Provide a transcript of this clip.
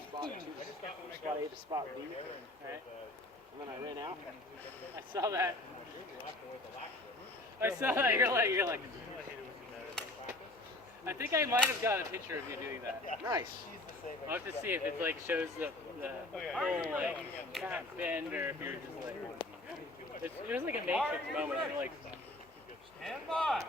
spot two, spot A to spot B, Right. and then I ran out. I saw that. I saw that. You're like. I think I might have got a picture of you doing that. Nice. I'll have to see if it like shows the whole like bend or if you're just like. It was like a Matrix moment. You're like. Stand by.